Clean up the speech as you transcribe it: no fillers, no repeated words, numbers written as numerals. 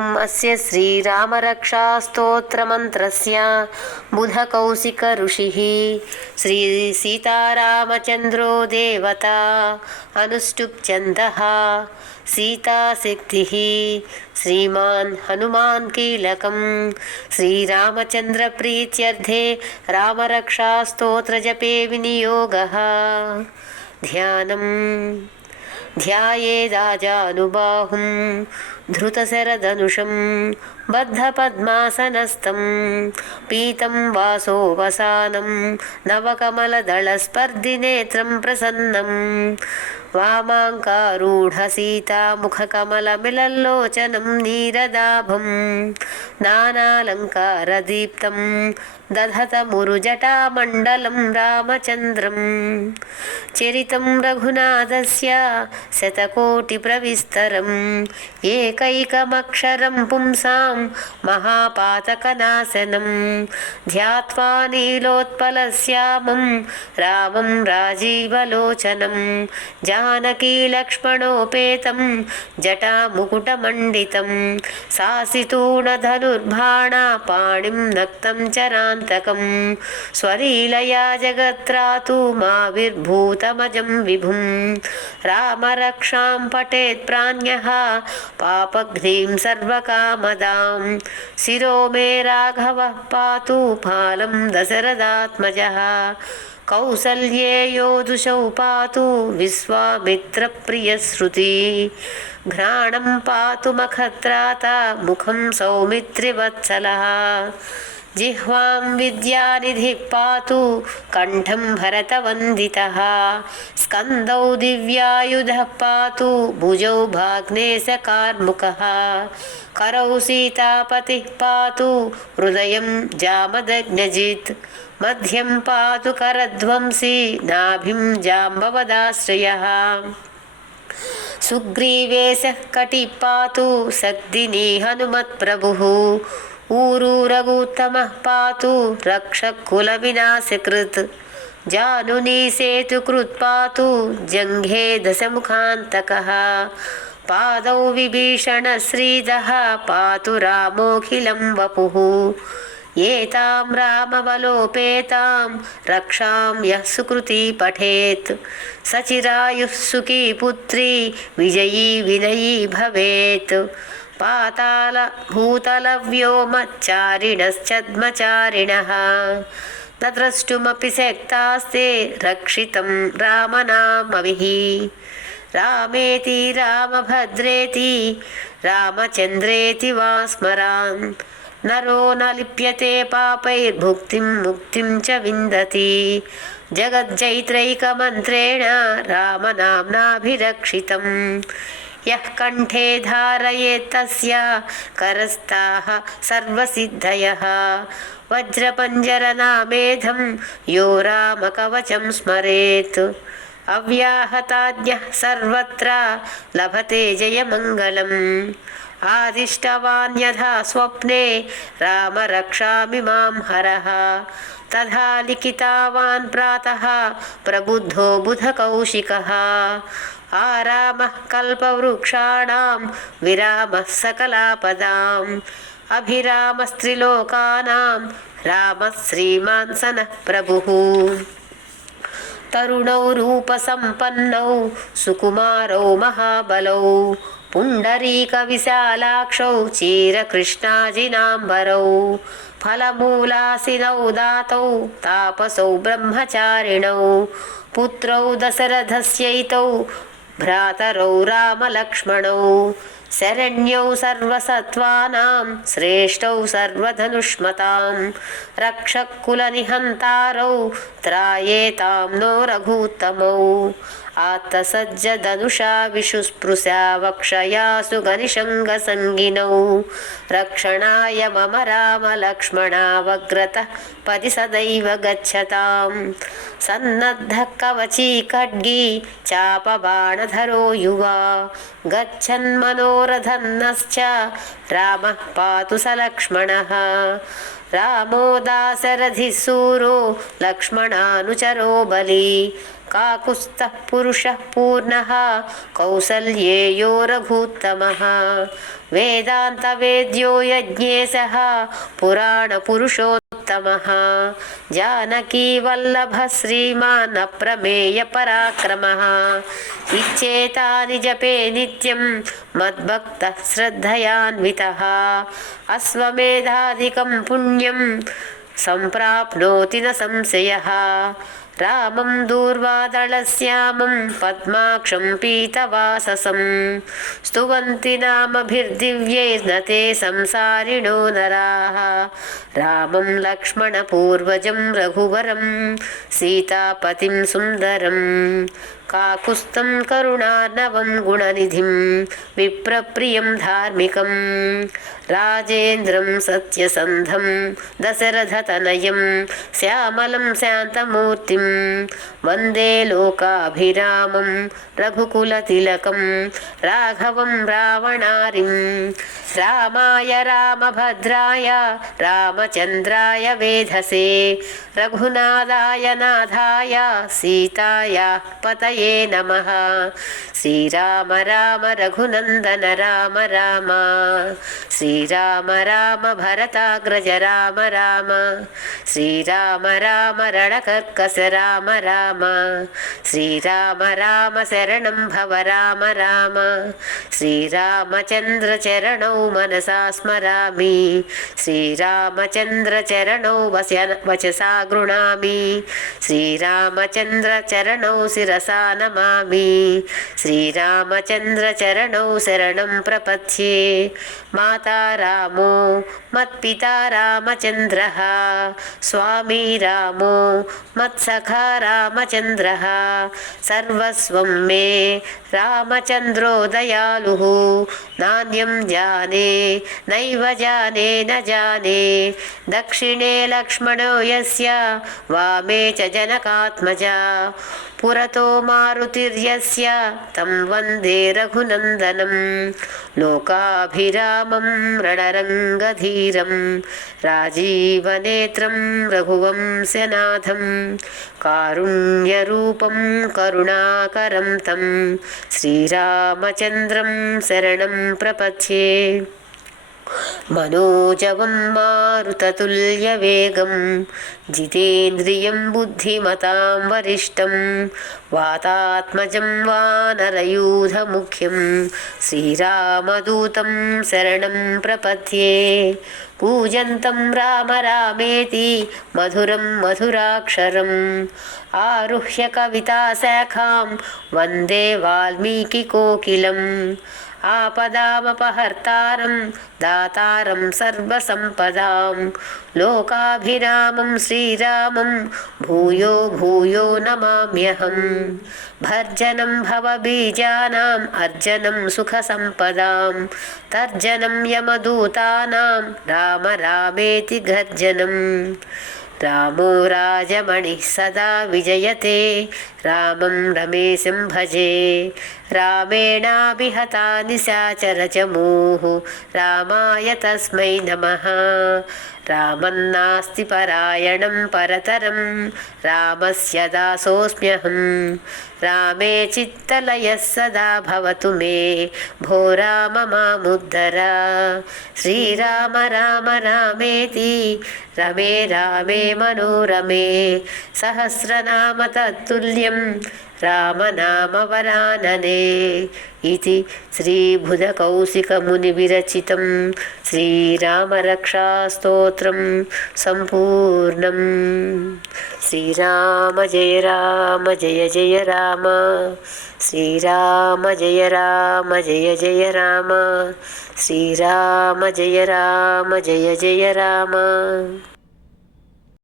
अस्य श्रीरामरक्षास्तोत्रमन्त्रस्य बुधकौशिक ऋषिः श्रीसीतारामचन्द्रो देवता अनुष्टुप्छन्दः सीताशक्तिः श्रीमान् हनुमान् कीलकं श्रीरामचन्द्रप्रीत्यर्थे रामरक्षास्तोत्रजपे विनियोगः। ध्यानम् ध्यायेदाजानुबाहुं धृतशरधनुषं बद्धपद्मासनस्थं पीतं वासोवसानं नवकमलदलस्पर्धिनेत्रं प्रसन्नं वामाङ्कारूढसीतामुखकमलमिलल्लोचनं नीरदाभं नानालङ्कारदीप्तं दधतमुरुजटामण्डलं रामचन्द्रं चरितं रघुनाथस्य शतकोटिप्रविस्तरम् एकैकमक्षरं पुंसां महापातकनाशनं ध्यात्वा नीलोत्पलश्यामं रामं राजीवलोचनं जानकीलक्ष्मणोपेतं जटामुकुटमण्डितं सासितूणधनुर्बाणापाणिं नक्तं चरान्तकं स्वलीलया जगत्रातुमाविर्भूतमजं विभुं रामरक्षां पठेत् प्राज्ञः पापघ्नीं सर्वकामदां शिरो मे राघवः पातु फालं दशरथात्मजः कौसल्ये योधुषौ पातु विश्वामित्रप्रियश्रुति घ्राणं पातु मखत्राता मुखं सौमित्रिवत्सलः जिह्वां विद्यानिधिः पातु कण्ठं भरतवन्दितः स्कन्दौ दिव्यायुधः पातु भुजौ भाग्नेशकार्मुकः करौ सीतापतिः पातु हृदयं जामदग्नजित् मध्यं पातु करध्वंसी नाभिं जाम्बवदाश्रयः सुग्रीवेशः कटिः पातु सद्दिनी हनुमत्प्रभुः ऊरू रघुत्तमः पातु रक्षकुलविनाशकृत् जानुनी सेतुकृत् पातु जङ्घे दशमुखान्तकः पादौ विभीषणश्रीदः पातु रामोऽखिलं वपुः एतां रामबलोपेतां रक्षां यः सुकृती पठेत् सचिरायुः सुखी पुत्री विजयी विनयी भवेत् पाताल भूतलव्योमचारिणश्चद्मचारिणः न द्रष्टुमपि शक्तास्ते रक्षितं रामनामभिः रामेति रामभद्रेति रामचन्द्रेति वा स्मरान् नरो न लिप्यते पापैर्भुक्तिं मुक्तिं च विन्दति जगज्जैत्रैकमन्त्रेण रामनाम्नाभिरक्षितं यः कण्ठे धारयेत् तस्य करस्ताः सर्वसिद्धयः वज्रपञ्जरनामेधं यो रामकवचं स्मरेत् अव्याहताज्ञः सर्वत्र लभते जयमङ्गलम् आदिष्टवान् यथा स्वप्ने राम रक्षामि मां हरः तथा लिखितावान् प्रातः प्रबुद्धो बुधकौशिकः आरामः कल्पवृक्षाणां विरामः सकलापदाम् अभिरामस्त्रिलोकानां रामः श्रीमान् सनः प्रभुः तरुणौ रूपसम्पन्नौ सुकुमारौ महाबलौ पुण्डरीकविशालाक्षौ चीरकृष्णाजिनाम्बरौ फलमूलासिनौ दातौ तापसौ ब्रह्मचारिणौ पुत्रौ दशरथस्यैतौ भ्रातरौ रामलक्ष्मणौ शरण्यौ सर्वसत्त्वानां श्रेष्ठौ सर्वधनुष्मतां रक्षकुलनिहन्तारौ त्रायेतां नो रघूत्तमौ आत्तसज्जधनुषा विशुस्पृशा वक्षयासु गनिशङ्गसङ्गिनौ रक्षणाय मम रामलक्ष्मणावग्रतः पदि सदैव गच्छतां सन्नद्धः कवची खड्गी चापबाणधरो युवा गच्छन्मनोरथन्नश्च रामः पातु स लक्ष्मणः रामो दाशरथिः सूरो लक्ष्मणानुचरो बली काकुत्स्थः पुरुषः पूर्णः कौसल्येयो रघूत्तमः वेदान्तवेद्यो यज्ञेशः पुराणपुरुषोत्तमः जानकीवल्लभः श्रीमान् अप्रमेयपराक्रमः इच्छेतानि जपे नित्यं मद्भक्तः श्रद्धयान्वितः अश्वमेधाधिकं पुण्यं सम्प्राप्नोति न संशयः रामं दूर्वादलश्यामं पद्माक्षं पीतवाससं स्तुवन्ति नामभिर्दिव्यैर्न ते संसारिणो नराः रामं लक्ष्मणपूर्वजं रघुवरं सीतापतिं सुन्दरं काकुत्स्थं करुणार्णवं गुणनिधिं विप्रप्रियं धार्मिकं राजेन्द्रं सत्यसन्धं दशरथतनयं श्यामलं शान्तमूर्तिं वन्दे लोकाभिरामं रघुकुलतिलकं राघवं रावणारिं रामाय रामभद्राय रामचन्द्राय वेधसे रघुनाथाय नाथाय सीताय पतये नमः श्रीराम राम रघुनन्दन राम राम श्रीराम राम भरताग्रज राम राम श्रीराम राम रणकर्कश राम राम श्रीराम राम शरणं भव राम राम श्रीरामचन्द्र चरणौ मनसा स्मरामि श्रीरामचन्द्र चरणौ वचसा गृह्णामि श्रीरामचन्द्र चरणौ शिरसा नमामि श्रीरामचन्द्र चरणौ शरणं प्रपद्ये माता रामो मत्पिता रामचन्द्रः स्वामी रामो मत्सखा रामचन्द्रः सर्वस्वं मे रामचन्द्रो दयालुः नान्यं जाने नैव जाने न जाने दक्षिणे लक्ष्मणो यस्य वामे च जनकात्मजा पुरतो मारुतिर्यस्य तं वन्दे रघुनन्दनं लोकाभिरामं रणरङ्गधीरं राजीवनेत्रं रघुवंशनाथं कारुण्यरूपं करुणाकरं तं श्रीरामचन्द्रं शरणं प्रपद्ये मनोजवं मारुततुल्यवेगं जितेन्द्रियं बुद्धिमतां वरिष्ठं वातात्मजं वानरयूथमुख्यं श्रीरामदूतं शरणं प्रपद्ये पूजन्तं राम रामेति मधुरं मधुराक्षरम् आरुह्य कविताशाखां वन्दे वाल्मीकिकोकिलम् आपदामपहर्तारं दातारं सर्वसम्पदां लोकाभिरामं श्रीरामं भूयो भूयो नमाम्यहं भर्जनं भवबीजानाम् अर्जनं सुखसम्पदां तर्जनं यमदूतानां राम रामेति गर्जनं रामो राजमणिः सदा विजयते रामं रमेशं भजे रामेणाभिहता निशाचरचमूः रामाय तस्मै नमः रामन्नास्ति परायणं परतरं रामस्य दासोऽस्म्यहं रामे चित्तलयः सदा भवतु मे भो राम मामुद्धर श्रीराम राम रामेति रमे रामे मनोरमे सहस्रनाम तत्तुल्यं रामनामवरानने इति श्रीबुधकौशिकमुनिविरचितं श्रीरामरक्षास्तोत्रं सम्पूर्णम्। श्रीराम जय जय राम श्रीराम जय जय राम श्रीराम जय जय राम।